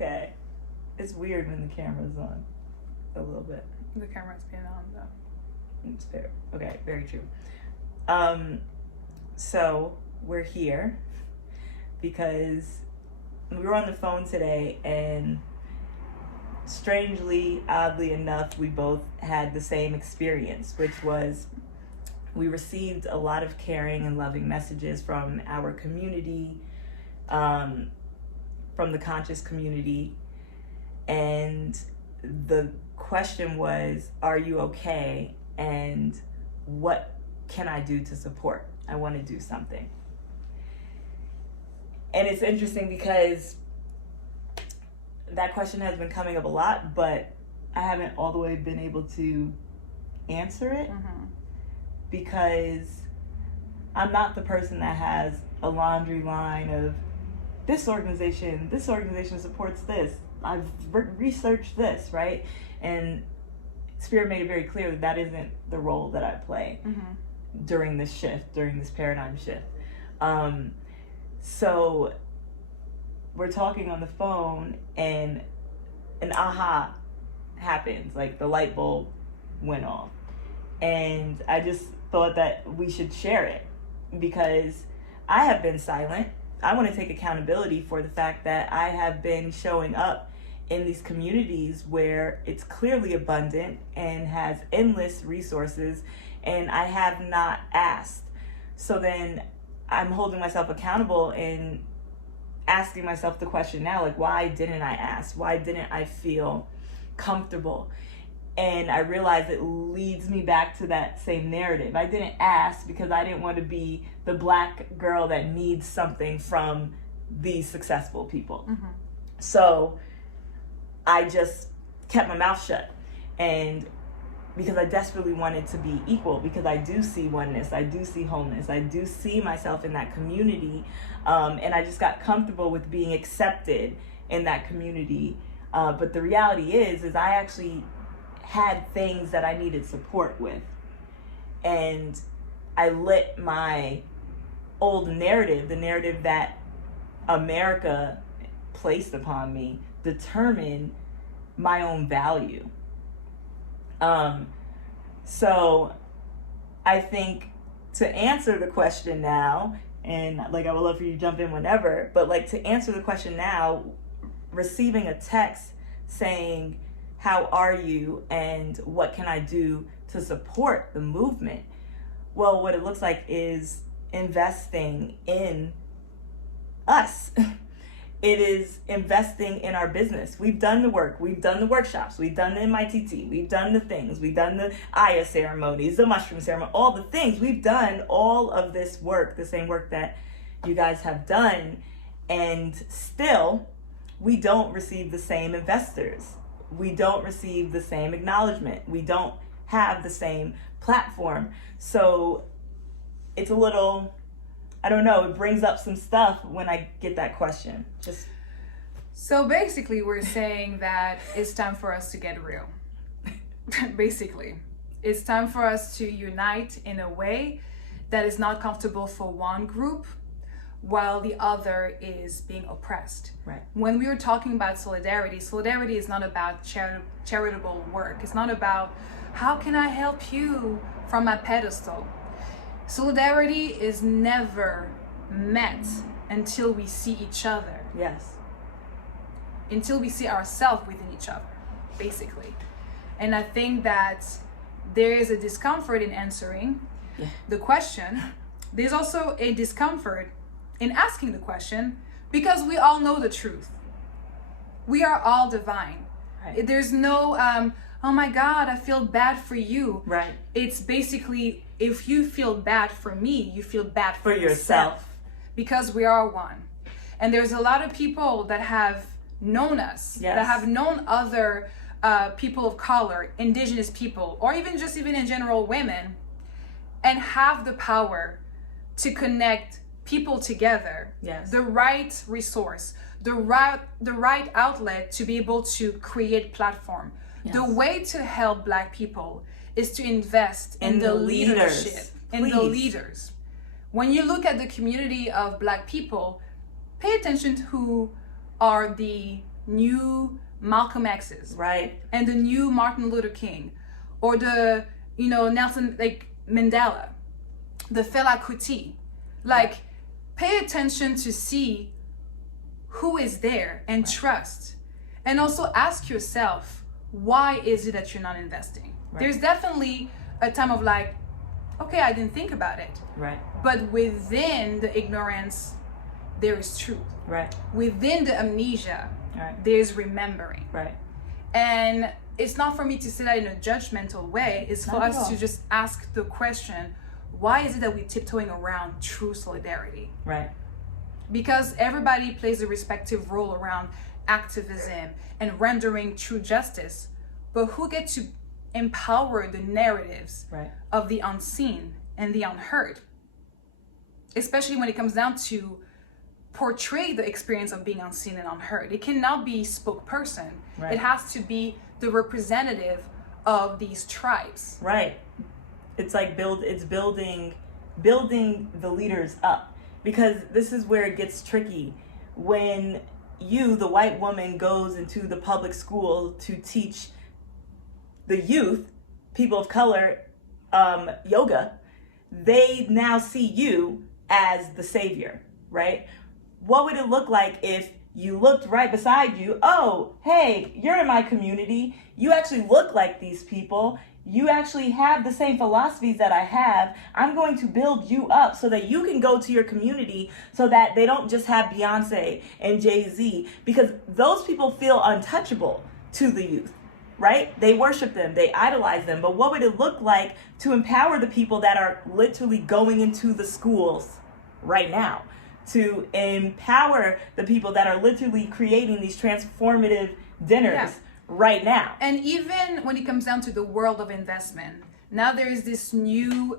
Okay. It's weird when the camera's on. A little bit. The camera's been on though. It's fair. Okay, very true. So we're here because we were on the phone today, and strangely, oddly enough, we both had the same experience, which was we received a lot of caring and loving messages from our community, from the conscious community, and the question was, are you okay, and what can I do to support? I want to do something. And it's interesting because that question has been coming up a lot, but I haven't all the way been able to answer it because I'm not the person that has a laundry line of this organization supports this. I've researched this, right? And Spirit made it very clear that isn't the role that I play during this shift, during this paradigm shift. So we're talking on the phone, and an aha happens, like the light bulb went off. And I just thought that we should share it because I have been silent. I want to take accountability for the fact that I have been showing up in these communities where it's clearly abundant and has endless resources, and I have not asked. So then I'm holding myself accountable and asking myself the question now, like, why didn't I ask? Why didn't I feel comfortable? And I realized it leads me back to that same narrative. I didn't ask because I didn't want to be the Black girl that needs something from these successful people. So I just kept my mouth shut. And because I desperately wanted to be equal, because I do see oneness, I do see wholeness, I do see myself in that community, and I just got comfortable with being accepted in that community. But the reality is I actually had things that I needed support with, and I let my old narrative, the narrative that America placed upon me, determine my own value. So I think to answer the question now, and like I would love for you to jump in whenever, but like to answer the question now, receiving a text saying, how are you and what can I do to support the movement? Well, what it looks like is investing in us. It is investing in our business. We've done the work. We've done the workshops. We've done the MITT. We've done the things. We've done the Aya ceremonies, the mushroom ceremony, all the things. We've done all of this work, the same work that you guys have done. And still, we don't receive the same investors. We don't receive the same acknowledgement. We don't have the same platform. So it's a little, I don't know, it brings up some stuff when I get that question. So basically we're saying that it's time for us to get real. Basically, it's time for us to unite in a way that is not comfortable for one group while the other is being oppressed. Right. When we were talking about solidarity is not about charitable work. It's not about how can I help you from my pedestal. Solidarity is never met until we see each other. Yes. Until we see ourselves within each other, basically. And I think that there is a discomfort in answering the question. There's also a discomfort in asking the question because we all know the truth. We are all divine. Right. There's no, oh my God, I feel bad for you. Right. It's basically, if you feel bad for me, you feel bad for yourself. Because we are one. And there's a lot of people that have known us, that have known other people of color, indigenous people, or even in general women, and have the power to connect people together. Yes. The right resource, the right outlet to be able to create platform. Yes. The way to help Black people is to invest in the leadership, in the leaders. When you look at the community of Black people, pay attention to who are the new Malcolm X's, right, and the new Martin Luther King, or the, you know, Nelson, like Mandela, the Fela Kuti. Like, pay attention to see who is there and trust. And also ask yourself, why is it that you're not investing? Right. There's definitely a time of like, okay, I didn't think about it. Right. But within the ignorance, there is truth. Right. Within the amnesia, right, there's remembering. Right. And it's not for me to say that in a judgmental way. It's for us to just ask the question, why is it that we're tiptoeing around true solidarity? Right. Because everybody plays a respective role around activism and rendering true justice, but who get to empower the narratives of the unseen and the unheard? Especially when it comes down to portray the experience of being unseen and unheard. It cannot be spokesperson. Right. It has to be the representative of these tribes. Right. It's like building the leaders up, because this is where it gets tricky. When you, the white woman, goes into the public school to teach the youth, people of color, yoga, they now see you as the savior, right? What would it look like if you looked right beside you? Oh, hey, you're in my community. You actually look like these people. You actually have the same philosophies that I have. I'm going to build you up so that you can go to your community, so that they don't just have Beyonce and Jay-Z, because those people feel untouchable to the youth, right? They worship them, they idolize them. But what would it look like to empower the people that are literally going into the schools right now? To empower the people that are literally creating these transformative dinners right now. And even when it comes down to the world of investment, now there is this new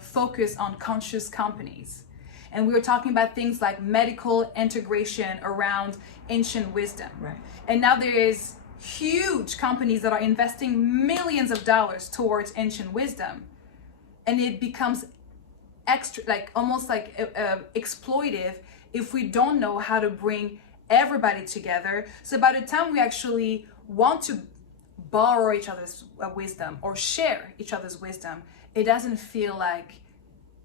focus on conscious companies. And we were talking about things like medical integration around ancient wisdom. Right. And now there is huge companies that are investing millions of dollars towards ancient wisdom. And it becomes extra, like almost like exploitive, if we don't know how to bring everybody together. So by the time we actually want to borrow each other's wisdom or share each other's wisdom, it doesn't feel like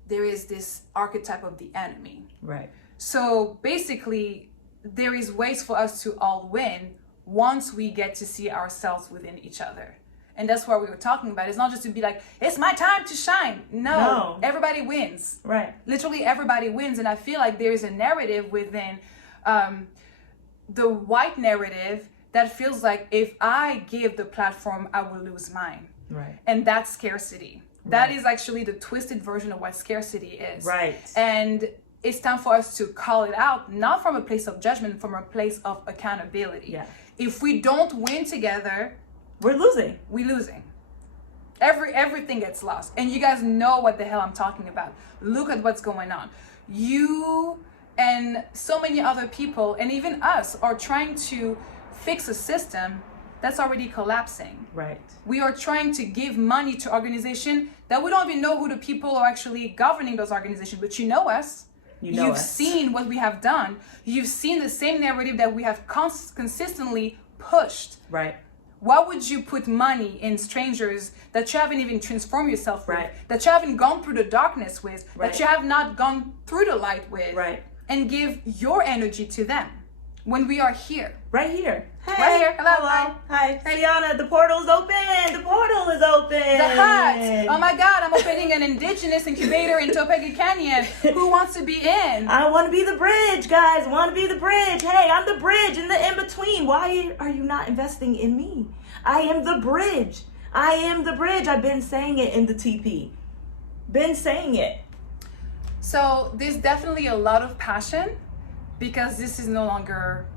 there is this archetype of the enemy. Right. So basically, there is ways for us to all win once we get to see ourselves within each other. And that's what we were talking about. It's not just to be like, it's my time to shine. No. Everybody wins. Right. Literally everybody wins. And I feel like there is a narrative within the white narrative that feels like if I give the platform, I will lose mine. Right. And that's scarcity. Right. That is actually the twisted version of what scarcity is. Right. And it's time for us to call it out, not from a place of judgment, from a place of accountability. Yeah. If we don't win together, we're losing. We're losing. Everything gets lost. And you guys know what the hell I'm talking about. Look at what's going on. You and so many other people, and even us, are trying to fix a system that's already collapsing. Right. We are trying to give money to organizations that we don't even know who the people are actually governing those organizations, but you know us. You've seen what we have done. You've seen the same narrative that we have consistently pushed. Right. Why would you put money in strangers that you haven't even transformed yourself with, right, that you haven't gone through the darkness with, right, that you have not gone through the light with, right, and give your energy to them when we are here? Right here. Hey. Right here. Hello. Hello. Hi. Hey. Siana, the portal's open. The portal is open. The hut. Oh my God, I'm opening an indigenous incubator in Topeka Canyon. Who wants to be in? I want to be the bridge, guys. I want to be the bridge. Hey, I'm the bridge in the in-between. Why are you not investing in me? I am the bridge. I am the bridge. I've been saying it in the TP. Been saying it. So there's definitely a lot of passion, because this is no longer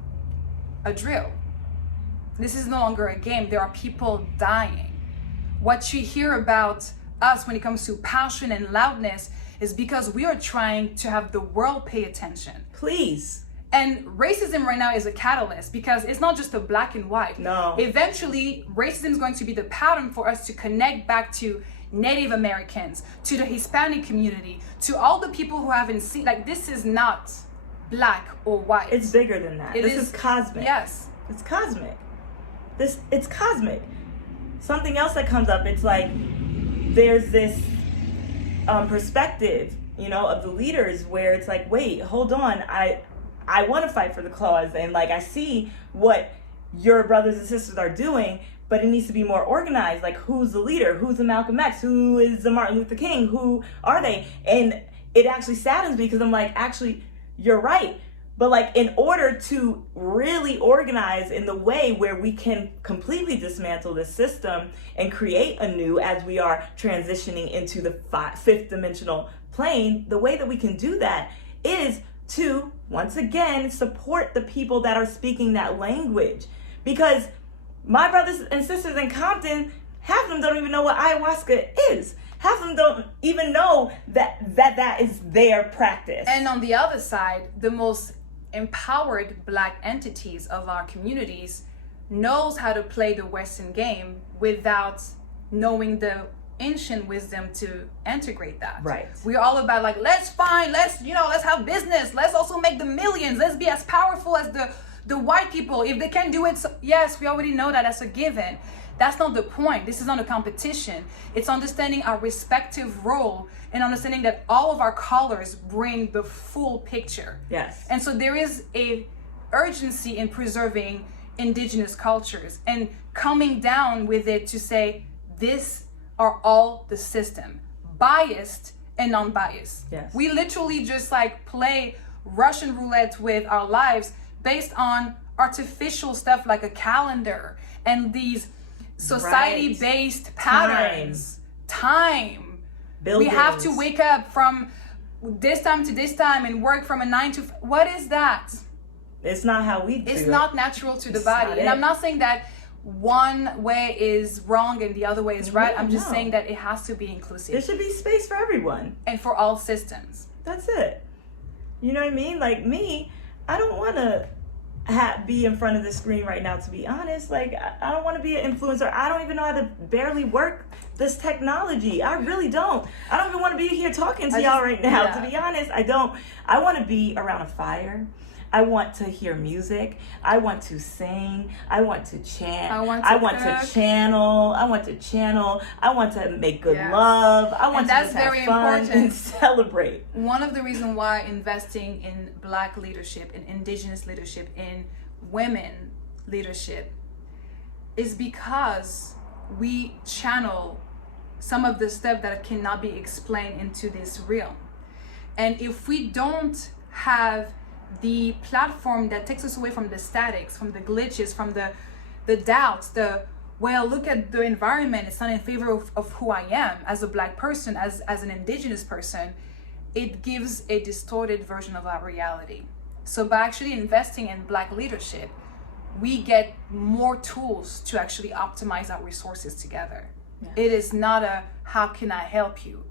a drill. This is no longer a game. There are people dying. What you hear about us when it comes to passion and loudness is because we are trying to have the world pay attention. Please. And racism right now is a catalyst, because it's not just a black and white. No. Eventually, racism is going to be the pattern for us to connect back to Native Americans, to the Hispanic community, to all the people who haven't seen, like, this is not black or white. It's bigger than that. This is cosmic. Yes. It's cosmic. It's cosmic. Something else that comes up, it's like there's this perspective, of the leaders where it's like, wait, hold on, I want to fight for the cause, and like I see what your brothers and sisters are doing, but it needs to be more organized. Like, who's the leader? Who's the Malcolm X? Who is the Martin Luther King? Who are they? And it actually saddens me because I'm like, actually, you're right. But like, in order to really organize in the way where we can completely dismantle this system and create a new, as we are transitioning into the fifth dimensional plane, the way that we can do that is to, once again, support the people that are speaking that language. Because my brothers and sisters in Compton, half of them don't even know what ayahuasca is. Half of them don't even know that is their practice. And on the other side, the most empowered Black entities of our communities knows how to play the Western game without knowing the ancient wisdom to integrate that. Right. We're all about like, let's have business. Let's also make the millions. Let's be as powerful as the white people. If they can do it, so, yes, we already know that as a given. That's not the point. This is not a competition. It's understanding our respective role and understanding that all of our colors bring the full picture. Yes. And so there is a urgency in preserving indigenous cultures and coming down with it to say, this are all the system, biased and non-biased. Yes. We literally just like play Russian roulette with our lives based on artificial stuff like a calendar and these society-based patterns. Time. Buildings. We have to wake up from this time to this time and work from a 9 to 5. What is that? It's not how we do it. It's not natural to the It's body. not And it. I'm not saying that one way is wrong and the other way is right. I'm just saying that it has to be inclusive. There should be space for everyone. And for all systems. That's it. You know what I mean? Like me, I don't want to be in front of the screen right now, to be honest. Like, I don't want to be an influencer. I don't even know how to barely work this technology. I really don't. I don't even want to be here talking to y'all right now, to be honest. I don't. I want to be around a fire. I want to hear music. I want to sing. I want to chant. I want to channel. I want to channel. I want to make good love. I want to just have fun and celebrate. One of the reasons why investing in Black leadership, in indigenous leadership, in women leadership is because we channel some of the stuff that cannot be explained into this realm. And if we don't have the platform that takes us away from the statics, from the glitches, from the doubts, look at the environment, it's not in favor of who I am as a Black person, as an indigenous person, it gives a distorted version of our reality. So by actually investing in Black leadership, we get more tools to actually optimize our resources together. Yeah. It is not a, how can I help you?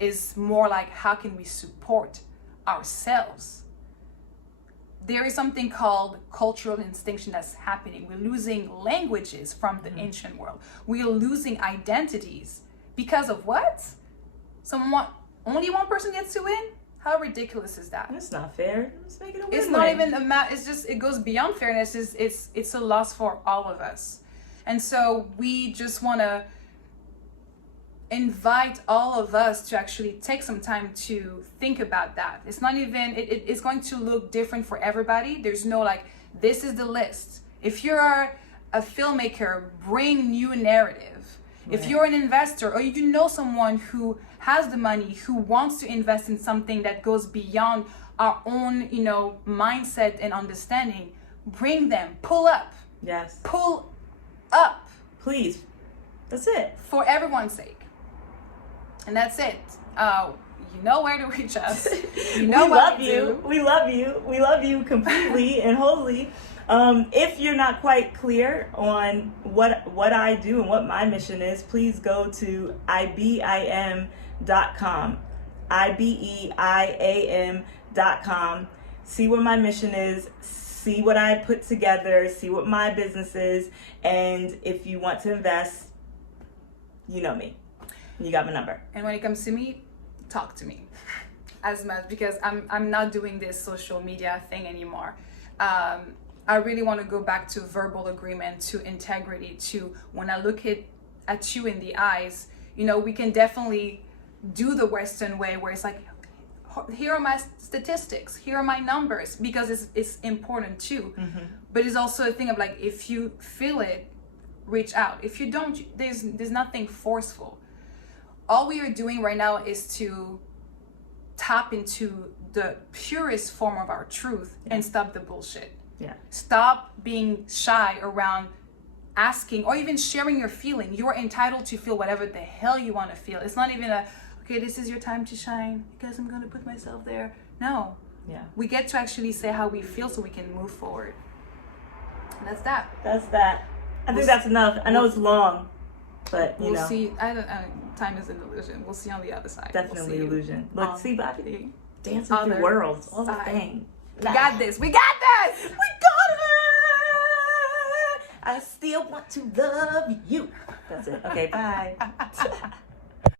It's more like, how can we support ourselves? There is something called cultural extinction that's happening. We're losing languages from the ancient world. We're losing identities. Because of what? Only one person gets to win? How ridiculous is that? That's not fair. Let's make it a win-win. It's not even it's just, it goes beyond fairness. It's a loss for all of us. And so we just want to invite all of us to actually take some time to think about that. It's not even, it's going to look different for everybody. There's no like, this is the list. If you're a filmmaker, bring new narrative. Right. If you're an investor or you know someone who has the money, who wants to invest in something that goes beyond our own, mindset and understanding, bring them, pull up. Yes. Pull up. Please. That's it. For everyone's sake. And that's it. You know where to reach us. You know we love you. We love you. We love you completely and wholly. If you're not quite clear on what I do and what my mission is, please go to IBEIAM.com. IBEIAM.com. See what my mission is. See what I put together. See what my business is. And if you want to invest, you know me. You got my number. And when it comes to me, talk to me as much, because I'm not doing this social media thing anymore. I really want to go back to verbal agreement, to integrity, to when I look at you in the eyes, you know, we can definitely do the Western way where it's like, here are my statistics, here are my numbers, because it's important too. Mm-hmm. But it's also a thing of like, if you feel it, reach out. If you don't, there's nothing forceful. All we are doing right now is to tap into the purest form of our truth and stop the bullshit. Yeah. Stop being shy around asking or even sharing your feeling. You are entitled to feel whatever the hell you want to feel. It's not even okay, this is your time to shine because I'm going to put myself there. No. Yeah. We get to actually say how we feel so we can move forward. And that's that. That's that. I think that's enough. I know it's long, but you know. We'll see. Time is an illusion. We'll see on the other side. Definitely illusion. Look, see, Bobby, dancing other through worlds. All the side. thing. We got this. We got this. We got it. I still want to love you. That's it. Okay, bye.